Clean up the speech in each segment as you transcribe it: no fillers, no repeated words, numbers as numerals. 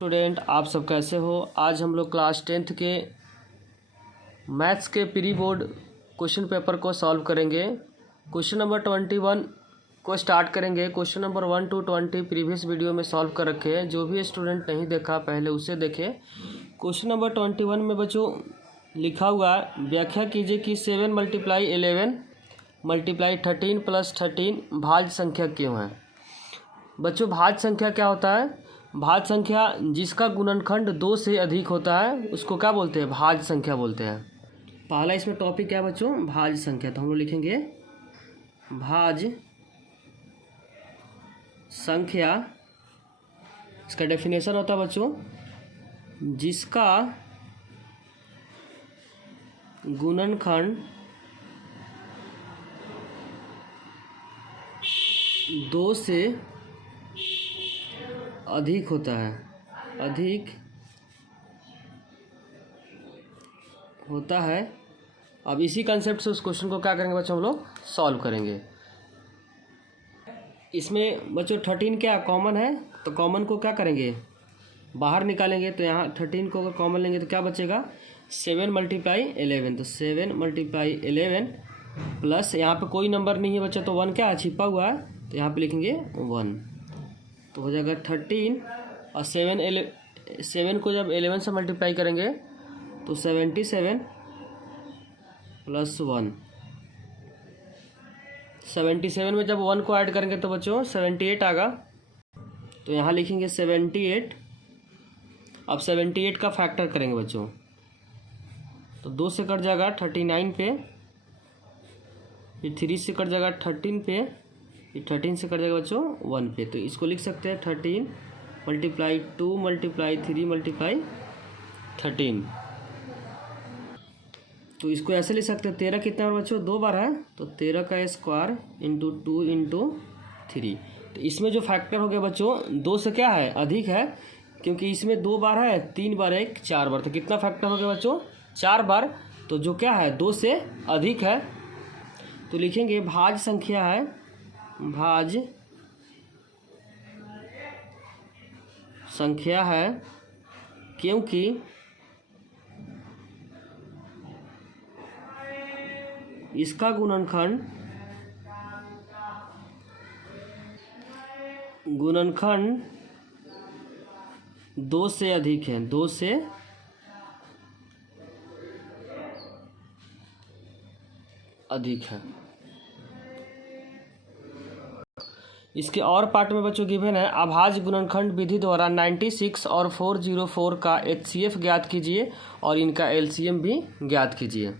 Student, आप सब कैसे हो। आज हम लोग क्लास 10th के मैथ्स के प्री बोर्ड क्वेश्चन पेपर को सॉल्व करेंगे। क्वेश्चन नंबर 21 को स्टार्ट करेंगे। Question number 1 to 20 previous video में सॉल्व कर रखे हैं। जो भी स्टूडेंट नहीं देखा पहले उसे देखे। क्वेश्चन नंबर 21 में बच्चों लिखा हुआ है, व्याख्या कीजिए कि 7 × 11 × 13 + 13 भाज्य संख्या क्यों है। बच्चों, भाज्य संख्या क्या होता है? भाज्य संख्या जिसका गुणनखंड 2 से अधिक होता है उसको क्या बोलते हैं? भाज्य संख्या बोलते हैं। पहला इसमें टॉपिक क्या है बच्चों? भाज्य संख्या। तो हम लोग लिखेंगे भाज्य संख्या। इसका डेफिनेशन होता है बच्चों, जिसका गुणनखंड 2 से अधिक होता है, अधिक होता है। अब इसी कंसेप्ट से उस क्वेश्चन को क्या करेंगे बच्चों, हम लोग सॉल्व करेंगे। इसमें बच्चों 13 क्या कॉमन है, तो कॉमन को क्या करेंगे, बाहर निकालेंगे। तो यहाँ 13 को अगर कॉमन लेंगे तो क्या बचेगा? 7 × 11। तो 7 × 11 प्लस यहाँ पे कोई नंबर नहीं है बच्चा, तो 1 क्या छिपा हुआ है, तो यहाँ पे लिखेंगे 1। तो हो जाएगा 13 और 7 को जब 11 से मल्टीप्लाई करेंगे तो 77 + 1। 77 में जब 1 को ऐड करेंगे तो बच्चों 78 आएगा। तो यहाँ लिखेंगे 78। अब 78 का फैक्टर करेंगे बच्चों, तो 2 से कट जाएगा 39 पे, फिर 3 से कट जाएगा 13 पे, फिर 13 से कट जाएगा बच्चों 1 पे। तो इसको लिख सकते हैं 13 × 2 × 3 × 13। तो इसको ऐसे लिख सकते हैं, 13 कितना बार बच्चों? 2 बार है, तो 13 का स्क्वायर × 2 × 3। तो इसमें जो फैक्टर हो गया बच्चों 2 से क्या है, अधिक है, क्योंकि इसमें 2 बार है, 3 बार 1 4 बार। तो कितना फैक्टर हो गया बच्चों? 4 बार। तो जो क्या है 2 से अधिक है। तो लिखेंगे भाज्य संख्या है, भाज्य संख्या है क्योंकि इसका गुणनखंड 2 से अधिक है, 2 से अधिक है। इसके और पार्ट में बच्चों गिवन है, अभाज्य गुणनखंड विधि द्वारा 96 और 404 का HCF ज्ञात कीजिए और इनका LCM भी ज्ञात कीजिए।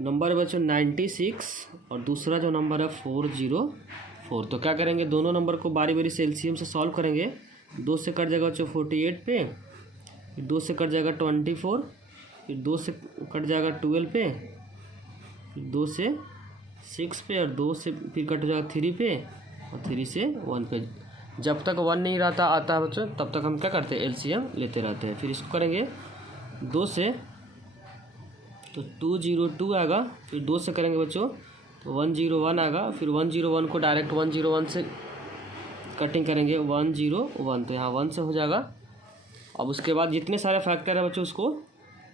नंबर है बच्चों 96 और दूसरा जो नंबर है 404। तो क्या करेंगे, दोनों नंबर को बारी बारी से LCM से सॉल्व करेंगे। 2 से कट जाएगा बच्चों 48 पे, फिर 2 से कट जाएगा 24, फिर 2 से कट जाएगा 12 पे, फिर 2 से 6 पे, और 2 से फिर कट हो जाएगा 3 पे, और 3 से 1 पे। जब तक 1 नहीं रहता आता है बच्चों तब तक हम क्या करते हैं, LCM लेते रहते हैं। फिर इसको करेंगे 2 से तो 202 आएगा, फिर 2 से करेंगे बच्चों तो 101 आएगा, फिर 101 को डायरेक्ट 101 से कटिंग करेंगे 101। तो यहाँ 1 से हो जाएगा। अब उसके बाद जितने सारे फैक्टर है बच्चों उसको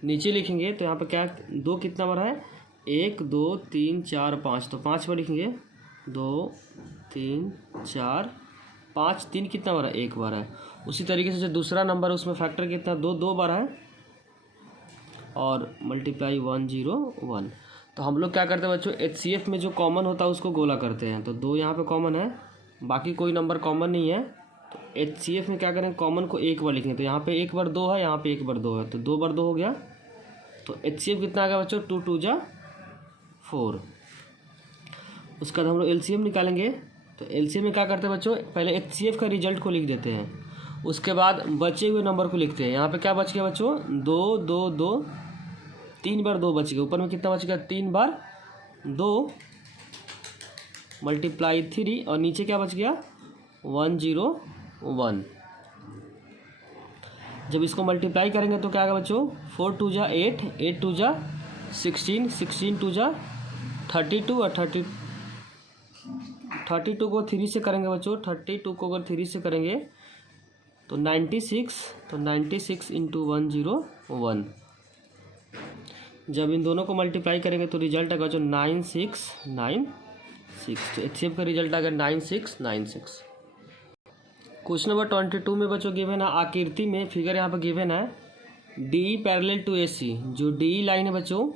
नीचे लिखेंगे। तो यहाँ पर क्या 2 कितना बार है, 1 2 3 4 5, तो 5 बार लिखेंगे, 2 3 4 5, 3 कितना बार है, 1 बार है। उसी तरीके से जो दूसरा नंबर है उसमें फैक्टर कितना 2 बार है, और मल्टीप्लाई 101। तो हम लोग क्या करते हैं बच्चों, HCF में जो कॉमन होता है उसको गोला करते हैं। तो 2 यहाँ पे कॉमन है, बाकी कोई नंबर कॉमन नहीं है। तो HCF में क्या करें, कॉमन को 1 बार लिखेंगे। तो यहाँ पे 1 बार 2 है, यहाँ पे 1 बार 2 है, तो 2 बार 2 हो गया। तो HCF कितना आ गया बच्चों, 2 2 जा 4। उसके बाद हम लोग LCM निकालेंगे। तो LCM में क्या करते हैं बच्चों, पहले HCF का रिजल्ट को लिख देते हैं, उसके बाद बचे हुए नंबर को लिखते हैं। यहाँ पे क्या बच गया बच्चों, 2 2 2, 3 बार 2 बच गया। ऊपर में कितना बच गया, 3 बार 2 × 3, और नीचे क्या बच गया 101। जब इसको मल्टीप्लाई करेंगे तो क्या आएगा बच्चों, 4 2 जा 8, 8 2 जा 16, 16 2 जा 32, और 32 को 3 से करेंगे बच्चों, 32 को अगर 3 से करेंगे तो 96 इंटू 101। जब इन दोनों को मल्टीप्लाई करेंगे तो रिजल्ट आएगा जो 9696। तो HCF का रिजल्ट आएगा 9696। क्वेश्चन नंबर 22 में बच्चों गिवन है आकृति में फिगर यहाँ पर गिवन है डी पैरेलल टू AC। जो डी लाइन है बच्चों,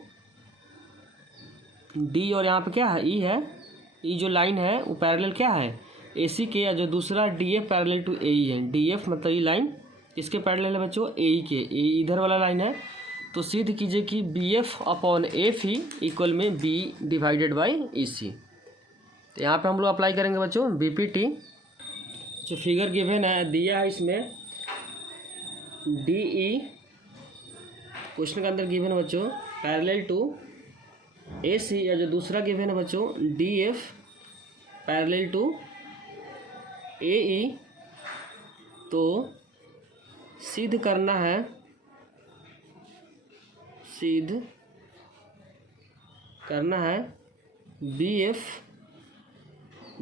डी और यहाँ पे क्या है ई है, ई जो लाइन है वो पैरेलल क्या है AC के, या जो दूसरा DF पैरेलल टू AE है। DF मतलब ई लाइन इसके पैरेलल है बच्चों AE के, AE इधर वाला लाइन है। तो सिद्ध कीजिए कि BF अपॉन AFE इक्वल में B डिवाइडेड बाई EC। तो यहाँ पे हम लोग अप्लाई करेंगे बच्चों BPT। जो फिगर गिवन है दिया है इसमें DE, क्वेश्चन के अंदर गिवन है बच्चों पैरेलल टू AC, या जो दूसरा गिवन है बच्चों DF पैरेलल टू AE। तो सिद्ध करना है, सिद्ध करना है BF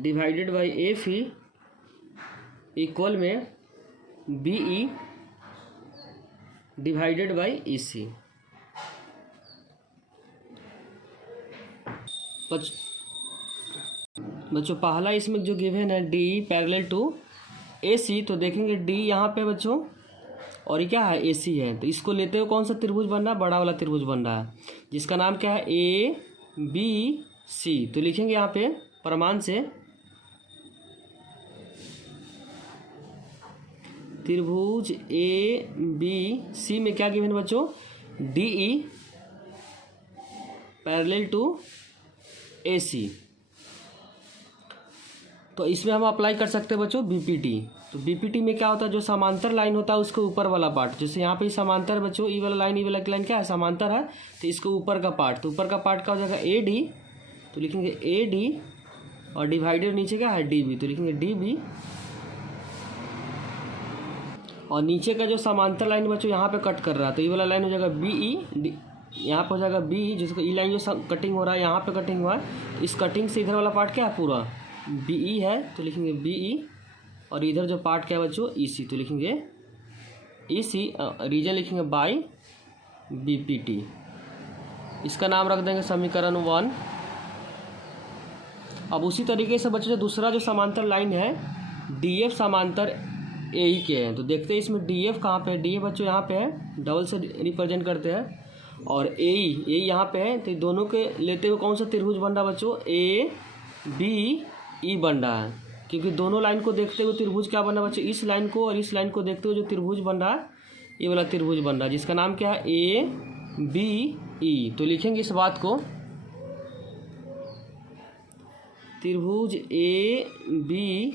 divided by AFE equal में BE डिवाइडेड बाई EC। बच्चों पहला इसमें जो गिवन है DE पैरेलल टू AC, तो देखेंगे D यहाँ पे बच्चों और ये क्या है AC है। तो इसको लेते हुए कौन सा त्रिभुज बन रहा है, बड़ा वाला त्रिभुज बन रहा है जिसका नाम क्या है ABC। तो लिखेंगे यहाँ पे प्रमाण से त्रिभुज ABC में क्या गिवन है बच्चों DE पैरेलल टू AC। तो इसमें हम अप्लाई कर सकते हैं बच्चों BPT। तो BPT में क्या होता है, जो समांतर लाइन होता है उसके ऊपर वाला पार्ट, जैसे यहाँ पे समांतर बच्चों ई वाला लाइन क्या है समांतर है, तो इसके ऊपर का पार्ट, तो ऊपर का पार्ट का हो जाएगा AD। तो लिखेंगे AD और डिवाइडेड नीचे क्या है DB, तो लिखेंगे DB। और नीचे का जो समांतर लाइन बच्चों यहाँ पे कट कर रहा है, तो ये वाला लाइन हो जाएगा BE, यहाँ पे हो जाएगा BE, जिसको ई लाइन जो कटिंग हो रहा है यहाँ पे कटिंग हुआ है, तो इस कटिंग से इधर वाला पार्ट क्या है पूरा BE है, तो लिखेंगे BE। और इधर जो पार्ट क्या है बच्चों EC, तो लिखेंगे EC, रीजन लिखेंगे बाई BPT। इसका नाम रख देंगे समीकरण 1। अब उसी तरीके से बच्चों जो दूसरा जो समांतर लाइन है DF समांतर AE के हैं, तो देखते हैं इसमें DF कहाँ पे है। DF बच्चों यहाँ पे है, डबल से रिप्रेजेंट करते हैं, और AE यहाँ पे है। तो दोनों के लेते हुए कौन सा त्रिभुज बन रहा है बच्चों ABE बन रहा है, क्योंकि दोनों लाइन को देखते हुए त्रिभुज क्या बन रहा है बच्चों, इस लाइन को और इस लाइन को देखते हुए जो त्रिभुज बन रहा है ये वाला त्रिभुज बन रहा है जिसका नाम क्या है ABE। तो लिखेंगे इस बात को, त्रिभुज ABE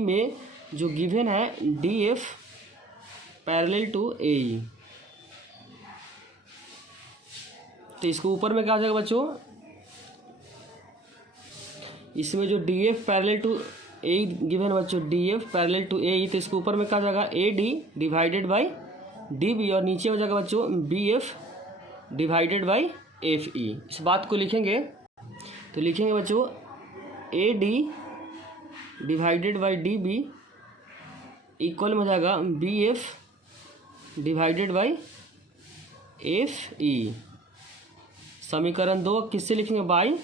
में जो गिवन है DF पैरेलल टू AE। तो इसके ऊपर में क्या हो जाएगा बच्चों, इसमें जो DF parallel to AE given बच्चों DF पैरेलल टू AE, तो इसके ऊपर में क्या हो जाएगा AD डिवाइडेड बाई DB, और नीचे हो जाएगा बच्चों BF डिवाइडेड बाई FE। इस बात को लिखेंगे, तो लिखेंगे बच्चों AD divided by DB equal में हो जाएगा BF डिवाइडेड बाई FE। समीकरण 2 किससे लिखेंगे बाई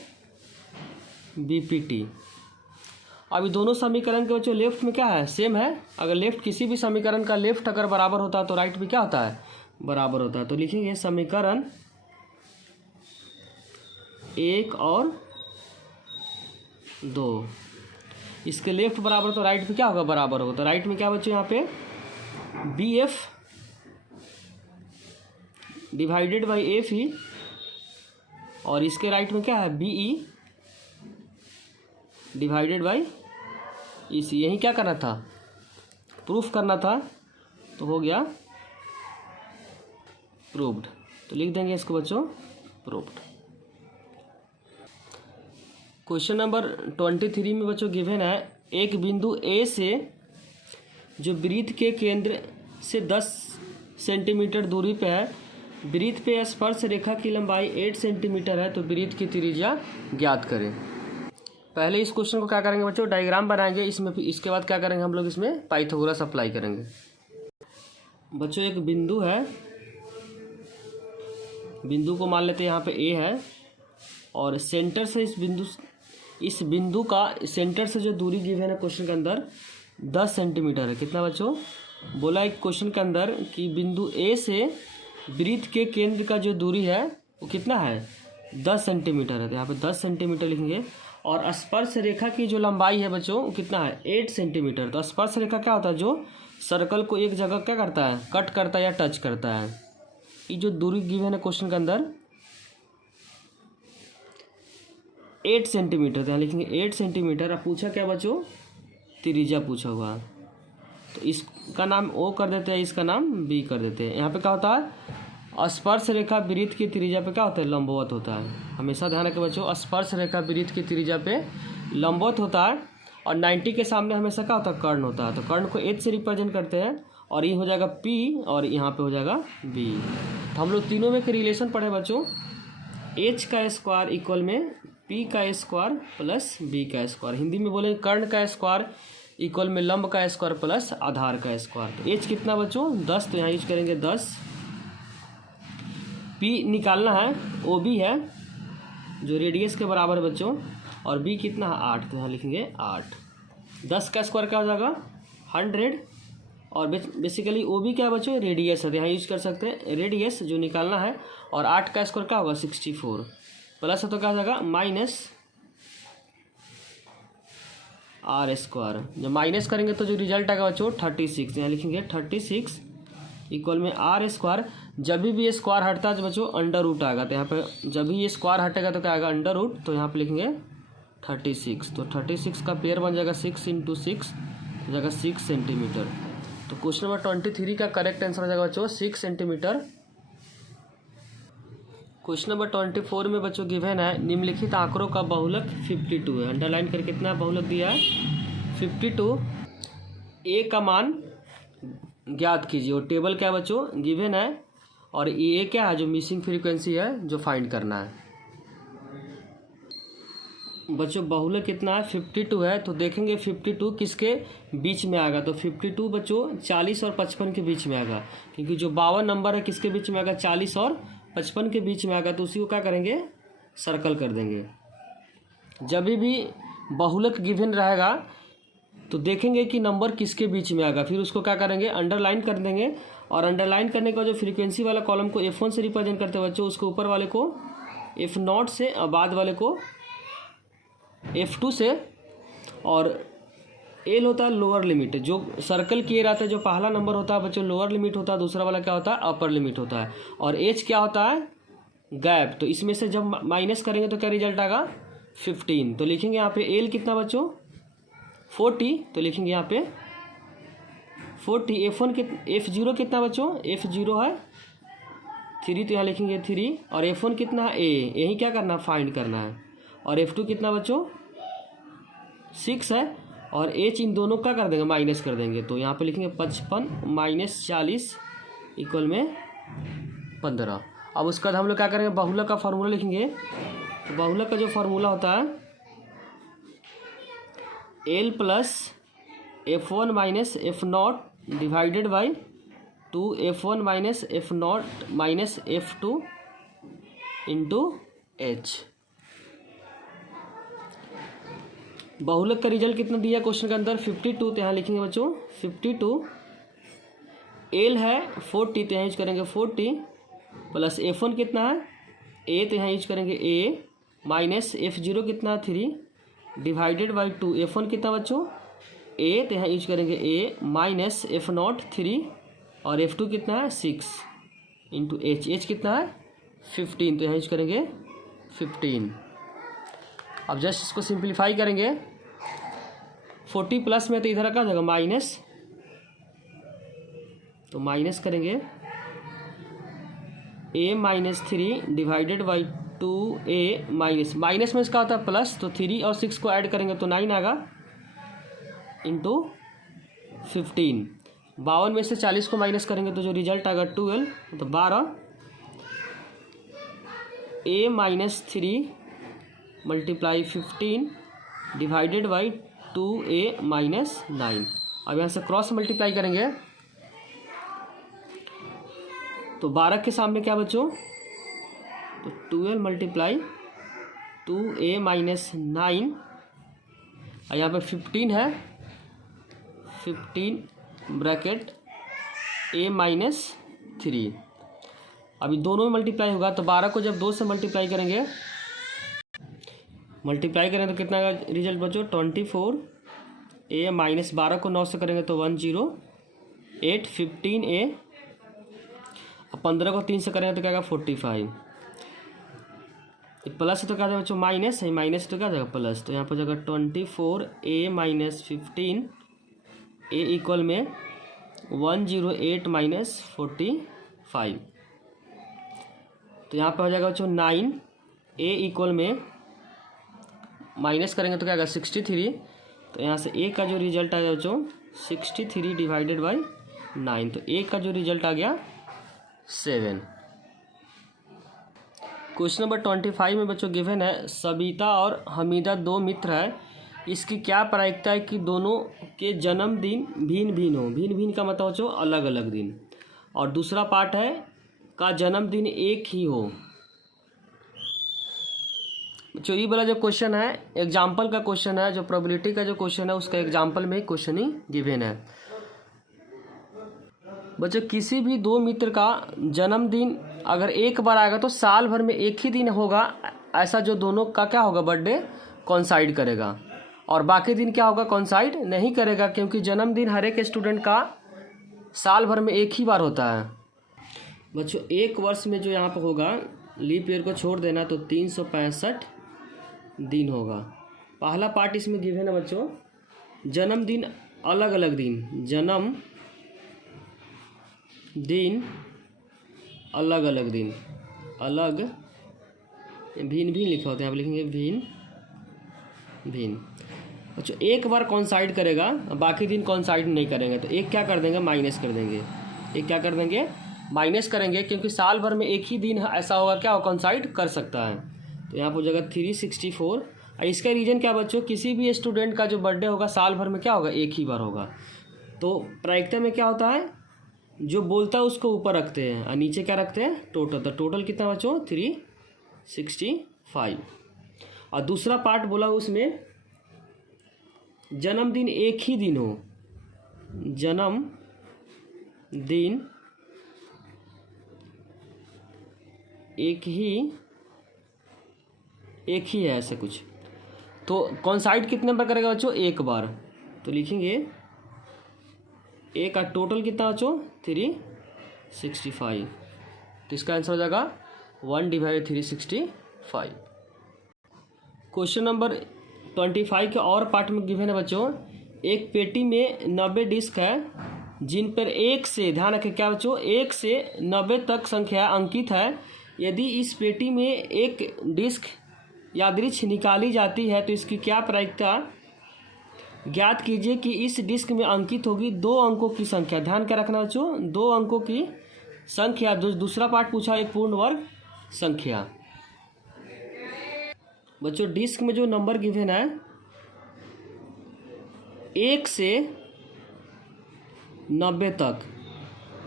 BPT। अभी दोनों समीकरण के बच्चों लेफ्ट में क्या है सेम है। अगर लेफ्ट किसी भी समीकरण का लेफ्ट अगर बराबर होता है तो राइट भी क्या होता है बराबर होता है। तो लिखेंगे समीकरण 1 और 2, इसके लेफ्ट बराबर तो राइट में क्या होगा बराबर होगा। तो राइट में क्या बच्चों यहाँ पे BF डिवाइडेड बाई FE, और इसके राइट में क्या है BE डिवाइडेड बाई EC। यही क्या करना था प्रूफ करना था, तो हो गया प्रूव्ड। तो लिख देंगे इसको बच्चों प्रूव्ड। क्वेश्चन नंबर 23 में बच्चों गिवन है एक बिंदु A से जो वृत्त के केंद्र से 10 सेंटीमीटर दूरी पे है, वृत्त पे स्पर्श रेखा की लंबाई 8 सेंटीमीटर है, तो वृत्त की त्रिज्या ज्ञात करें। पहले इस क्वेश्चन को क्या करेंगे बच्चों, डायग्राम बनाएंगे इसमें, इसके बाद क्या करेंगे हम लोग इसमें पाइथागोरस अप्लाई करेंगे। बच्चों एक बिंदु है, बिंदु को मान लेते हैं यहाँ पे ए है, और सेंटर से इस बिंदु का सेंटर से जो दूरी गिवन है क्वेश्चन के अंदर 10 सेंटीमीटर है। कितना बच्चों, बोला एक क्वेश्चन के अंदर कि बिंदु ए से वृत्त के केंद्र का जो दूरी है वो कितना है, 10 सेंटीमीटर है। तो यहाँ पे 10 सेंटीमीटर लिखेंगे। और स्पर्श रेखा की जो लंबाई है बच्चों वो कितना है, 8 सेंटीमीटर। तो स्पर्श रेखा क्या होता है, जो सर्कल को एक जगह क्या करता है, कट करता है या टच करता है। ये जो दूरी गिवन है क्वेश्चन के अंदर 8 सेंटीमीटर, तो यहाँ लिखेंगे 8 सेंटीमीटर। अब पूछा क्या बच्चों, त्रिज्या पूछा हुआ, तो इसका नाम ओ कर देते हैं, इसका नाम बी कर देते हैं। यहाँ पे क्या होता है, स्पर्श रेखा वृत्त की त्रिज्या पे क्या होता है, लंबवत होता है। हमेशा ध्यान रखें बच्चों, स्पर्श रेखा वृत्त की त्रिज्या पे लंबवत होता है, और 90 के सामने हमेशा क्या होता है, कर्ण होता है। तो कर्ण को एच से रिप्रेजेंट करते हैं, और ये हो जाएगा पी और यहाँ पे हो जाएगा बी। तो हम लोग तीनों में के रिलेशन पढ़े बच्चों, एच का स्क्वायर इक्वल में पी का स्क्वायर प्लस बी का स्क्वायर। हिंदी में बोले कर्ण का स्क्वायर इक्वल में लंब का स्क्वायर प्लस आधार का स्क्वायर। तो एच कितना बच्चों, 10, तो यहाँ यूज करेंगे 10। पी निकालना है, ओ बी है जो रेडियस के बराबर है बच्चों, और बी कितना है 8, तो यहाँ लिखेंगे 8। 10 का स्क्वायर क्या हो जाएगा 100, और बेसिकली ओ बी क्या है बच्चों, रेडियस है, तो यहाँ यूज कर सकते हैं रेडियस जो निकालना है। और 8 का स्क्वायर क्या होगा 64, प्लस है तो क्या हो जाएगा माइनस आर स्क्वायर। जब माइनस करेंगे तो जो रिजल्ट आएगा बच्चों 36, यहाँ लिखेंगे 36 इक्वल में आर स्क्वायर। जब भी ये स्क्वायर हटता है तो बच्चों अंडर रूट आएगा, तो यहाँ पे जब भी ये स्क्वायर हटेगा तो क्या आएगा अंडर रूट, तो यहाँ पे लिखेंगे 36। तो 36 का पेयर बन जाएगा 6 × 6 हो जाएगा 6 सेंटीमीटर। तो क्वेश्चन नंबर 23 का करेक्ट आंसर हो जाएगा बच्चों 6 सेंटीमीटर। क्वेश्चन नंबर 24 में बच्चों गिवन है निम्नलिखित आंकड़ों का बहुलक 52 है। अंडरलाइन करके कितना बहुलक दिया है 52। ए का मान ज्ञात कीजिए, और टेबल क्या है बच्चों गिवन है, और ए क्या है जो मिसिंग फ्रीक्वेंसी है जो फाइंड करना है। बच्चों बहुलक कितना है 52 है, तो देखेंगे 52 किसके बीच में आएगा। तो 52 बच्चों 40 और 55 के बीच में आएगा, क्योंकि जो 52 नंबर है किसके बीच में आएगा 40 और 55 के बीच में आएगा, तो उसी को क्या करेंगे सर्कल कर देंगे। जब भी बहुलक गिवन रहेगा तो देखेंगे कि नंबर किसके बीच में आएगा, फिर उसको क्या करेंगे अंडरलाइन कर देंगे, और अंडरलाइन करने के बाद जो फ्रीक्वेंसी वाला कॉलम को F1 से रिप्रेजेंट करते हैं बच्चों, उसको ऊपर वाले को F0 से और बाद वाले को F2 से, और एल होता है लोअर लिमिट, जो सर्कल किए रहता है जो पहला नंबर होता है बच्चों लोअर लिमिट होता है, दूसरा वाला क्या होता है अपर लिमिट होता है, और एच क्या होता है गैप। तो इसमें से जब माइनस करेंगे तो क्या रिजल्ट आएगा 15। तो लिखेंगे यहाँ पे एल कितना बच्चों 40, तो लिखेंगे यहाँ पे 40। F0 कितना बच्चों F0 है 3, तो यहाँ लिखेंगे 3, और F1 कितना है ए, यही क्या करना फाइंड करना है, और F2 कितना बच्चों 6 है, और एच इन दोनों का कर देंगे माइनस कर देंगे, तो यहाँ पे लिखेंगे 55 माइनस 40 इक्वल में 15। अब उसके बाद हम लोग क्या करेंगे बहुलक का फार्मूला लिखेंगे। तो बहुलक का जो फार्मूला होता है L plus F1 minus F0 divided by 2 F1 minus F0 minus F2 into H. बहुलक का रिजल्ट कितना दिया क्वेश्चन के अंदर 52, तो यहाँ लिखेंगे बच्चों 52। एल है 40, तो यहाँ यूज करेंगे 40 प्लस F1 कितना है ए, तो यहाँ यूज करेंगे ए, माइनस F0 कितना है 3 डिवाइडेड बाई 2 F1 कितना बच्चों ए, तो यहाँ यूज करेंगे ए, माइनस F0 3 और F2 कितना है 6 इंटू एच। एच कितना है 15, तो यहाँ यूज करेंगे 15। अब जस्ट इसको सिंप्लीफाई करेंगे 40 प्लस में तो इधर का जाएगा माइनस, तो माइनस करेंगे a minus 3 divided by 2a minus, minus में इसका होता है प्लस, तो 3 और 6 को ऐड करेंगे तो 9 आएगा इंटू 15। 52 में से 40 को माइनस करेंगे तो जो रिजल्ट आएगा 12, तो 12 a minus 3 multiply 15 divided by 2a minus 9। अब यहाँ से क्रॉस मल्टीप्लाई करेंगे तो 12 के सामने क्या बचो, तो 12 मल्टीप्लाई 2a माइनस 9, और यहाँ पे 15 है, 15 ब्रैकेट a माइनस 3। अभी दोनों में मल्टीप्लाई होगा तो 12 को जब 2 से मल्टीप्लाई करेंगे तो कितना का रिजल्ट बचो, 24। a माइनस 12 को 9 से करेंगे तो 108, 15a, और 15 को 3 से करेंगे तो क्या आएगा 45। प्लस है तो क्या जाएगा बच्चों, माइनस है, माइनस तो क्या जाएगा प्लस, तो यहाँ पर जाएगा 24a माइनस 15a इक्वल में 108 माइनस 45। तो यहाँ पर हो जाएगा बच्चों 9a इक्वल में माइनस करेंगे तो क्या आएगा 63। तो यहाँ से a का जो रिजल्ट आएगा बच्चों 63 डिवाइडेड बाई 9, तो a का जो रिजल्ट आ गया 7। क्वेश्चन नंबर 25 में बच्चों गिवन है सबिता और हमीदा दो मित्र है, इसकी क्या प्रायिकता है कि दोनों के जन्मदिन भिन्न भिन्न हो। भिन्न भिन्न का मतलब बच्चों अलग अलग दिन। और दूसरा पार्ट है का जन्मदिन एक ही हो। बच्चों ये वाला जो क्वेश्चन है एग्जाम्पल का क्वेश्चन है, जो प्रोबेबिलिटी का जो क्वेश्चन है उसका एग्जाम्पल में क्वेश्चन ही गिवन है। बच्चों किसी भी दो मित्र का जन्मदिन अगर एक बार आएगा तो साल भर में एक ही दिन होगा, ऐसा जो दोनों का क्या होगा बर्थडे कॉन्साइड करेगा, और बाकी दिन क्या होगा कॉन्साइड नहीं करेगा, क्योंकि जन्मदिन हर एक स्टूडेंट का साल भर में एक ही बार होता है। बच्चों एक वर्ष में जो यहाँ पर होगा लीप ईयर को छोड़ देना तो 365 दिन होगा। पहला पार्ट इसमें गिवन है बच्चों जन्मदिन अलग अलग दिन, जन्म दिन अलग अलग दिन, अलग भिन्न भिन्न लिखा होता है, आप लिखेंगे भिन्न भिन्न। अच्छा एक बार कॉन्साइड करेगा बाकी दिन कॉन्साइड नहीं करेंगे, तो एक क्या कर देंगे माइनस कर देंगे, एक क्या कर देंगे माइनस करेंगे, क्योंकि साल भर में एक ही दिन ऐसा होगा क्या कॉन्साइड कर सकता है। तो यहाँ पर हो जाएगा 364। इसका रीज़न क्या बच्चों, किसी भी स्टूडेंट का जो बर्थडे होगा साल भर में क्या होगा एक ही बार होगा। तो प्रायिकता में क्या होता है जो बोलता है उसको ऊपर रखते हैं और नीचे क्या रखते हैं टोटल। तो टोटल कितना बच्चों 365। और दूसरा पार्ट बोला उसमें जन्मदिन एक ही दिन हो, जन्मदिन एक ही है ऐसे कुछ, तो कॉन्साइड कितने बार करेगा बच्चों एक बार। तो लिखेंगे एक का टोटल कितना बच्चों 365। तो इसका आंसर हो जाएगा 1/365। क्वेश्चन नंबर 25 के और पार्ट में गिवन है बच्चों एक पेटी में 90 डिस्क है जिन पर 1 से, ध्यान रखें क्या बच्चों 1 से 90 तक संख्या अंकित है। यदि इस पेटी में एक डिस्क यादृच्छ निकाली जाती है तो इसकी क्या प्रायिकता ज्ञात कीजिए कि इस डिस्क में अंकित होगी 2 अंकों की संख्या। ध्यान क्या रखना बच्चों 2 अंकों की संख्या। दूसरा पार्ट पूछा एक पूर्ण वर्ग संख्या। बच्चों डिस्क में जो नंबर गिवन है 1 से 90 तक,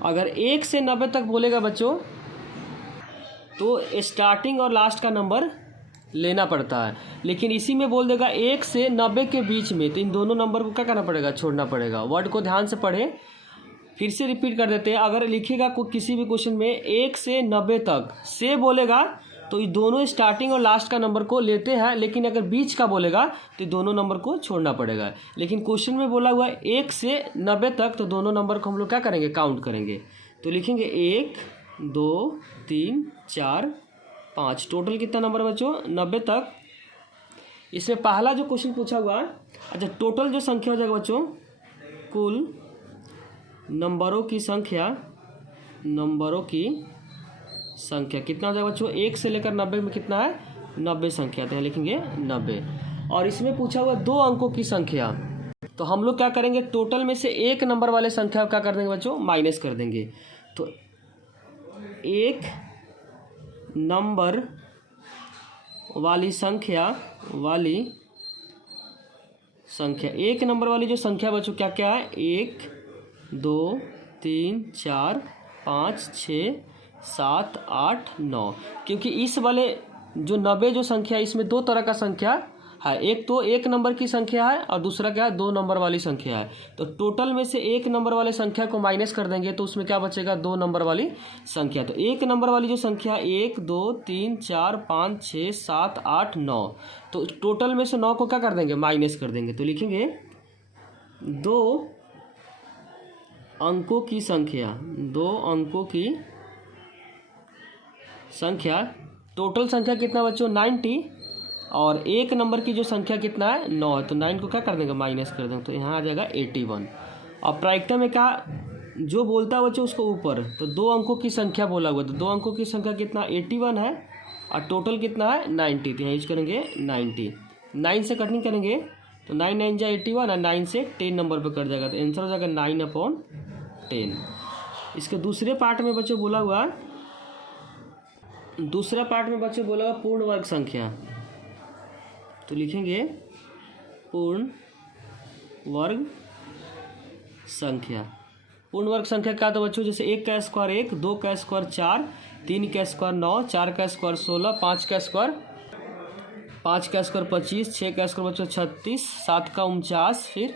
अगर 1 से 90 तक बोलेगा बच्चों तो स्टार्टिंग और लास्ट का नंबर लेना पड़ता है, लेकिन इसी में बोल देगा 1 से 90 के बीच में, तो इन दोनों नंबर को क्या करना पड़ेगा छोड़ना पड़ेगा। वर्ड को ध्यान से पढ़ें, फिर से रिपीट कर देते हैं। अगर लिखिएगा किसी भी क्वेश्चन में 1 से 90 तक से बोलेगा तो ये दोनों स्टार्टिंग और लास्ट का नंबर को लेते हैं, लेकिन अगर बीच का बोलेगा तो दोनों नंबर को छोड़ना पड़ेगा। लेकिन क्वेश्चन में बोला हुआ है 1 से 90 तक, तो दोनों नंबर को हम लोग क्या करेंगे काउंट करेंगे। तो लिखेंगे 1 2 3 4 5, टोटल कितना नंबर बच्चों 90 तक। इसमें पहला जो क्वेश्चन पूछा हुआ है, अच्छा टोटल जो संख्या हो जाएगा बच्चों कुल नंबरों की संख्या कितना हो जाएगा बच्चों 1 से लेकर 90 में कितना है 90 संख्या, तो यहाँ लिखेंगे 90। और इसमें पूछा हुआ 2 अंकों की संख्या, तो हम लोग क्या करेंगे टोटल में से 1 नंबर वाले संख्या क्या कर देंगे बच्चों माइनस कर देंगे। तो 1 नंबर वाली संख्या संख्या। एक नंबर वाली जो संख्या बच्चों क्या क्या है, 1 2 3 4 5 6 7 8 9। क्योंकि इस वाले जो 90 जो संख्या, इसमें दो तरह का संख्या है, एक तो एक नंबर की संख्या है और दूसरा क्या है, 2 नंबर वाली संख्या है। तो टोटल में से एक नंबर वाले संख्या को माइनस कर देंगे तो उसमें क्या बचेगा, 2 नंबर वाली संख्या। तो एक नंबर वाली जो संख्या 1 2 3 4 5 6 7 8 9, तो टोटल में से 9 को क्या कर देंगे, माइनस कर देंगे। तो लिखेंगे 2 अंकों की संख्या, 2 अंकों की संख्या, टोटल संख्या कितना बच्चों 90, और एक नंबर की जो संख्या कितना है 9 है। तो 9 को क्या कर देंगे, माइनस कर देंगे। तो यहाँ आ जाएगा 81। और प्रायिकता में क्या जो बोलता है बच्चों उसको ऊपर, तो 2 अंकों की संख्या बोला हुआ, तो 2 अंकों की संख्या कितना 81 है और टोटल कितना है 90। तो यहाँ यूज करेंगे 90, 9 से कटिंग करेंगे तो 9 9 जा 81 और 9 से 10 नंबर पर कट जाएगा। तो आंसर हो जाएगा 9/10। इसके दूसरे पार्ट में बच्चों बोला हुआ, दूसरा पार्ट में बच्चों बोला हुआ पूर्ण वर्ग संख्या। तो लिखेंगे पूर्ण वर्ग संख्या। पूर्ण वर्ग संख्या क्या, तो बच्चों जैसे 1 का स्क्वायर 1, 2 का स्क्वायर 4, 3 का स्क्वायर 9, 4 का स्क्वायर 16, 5 का स्क्वायर 25, 6 का स्क्वायर बच्चों 36, 7 का 49, फिर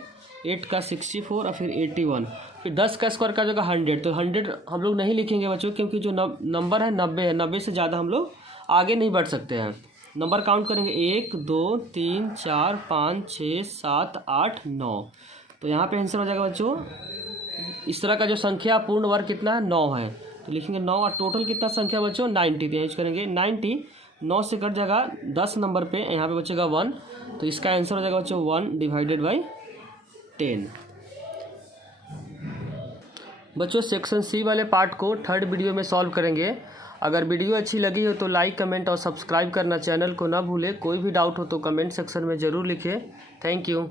8 का 64 और फिर 81, फिर 10 का स्क्वायर का जगह 100। तो 100 हम लोग नहीं लिखेंगे बच्चों, क्योंकि जो नंबर है 90 है, 90 से ज़्यादा हम लोग आगे नहीं बढ़ सकते हैं। नंबर काउंट करेंगे 1 2 3 4 5 6 7 8 9। तो यहाँ पे आंसर हो जाएगा बच्चों, इस तरह का जो संख्या पूर्ण वर्ग कितना है 9 है। तो लिखेंगे 9 और टोटल कितना संख्या बच्चों 90। तो यूज करेंगे 90, 9 से कट जाएगा 10 नंबर पे, यहाँ पे बचेगा 1। तो इसका आंसर हो जाएगा बच्चों 1/10। बच्चों सेक्शन सी वाले पार्ट को थर्ड वीडियो में सॉल्व करेंगे। अगर वीडियो अच्छी लगी हो तो लाइक कमेंट और सब्सक्राइब करना चैनल को ना भूलें। कोई भी डाउट हो तो कमेंट सेक्शन में ज़रूर लिखें। Thank you.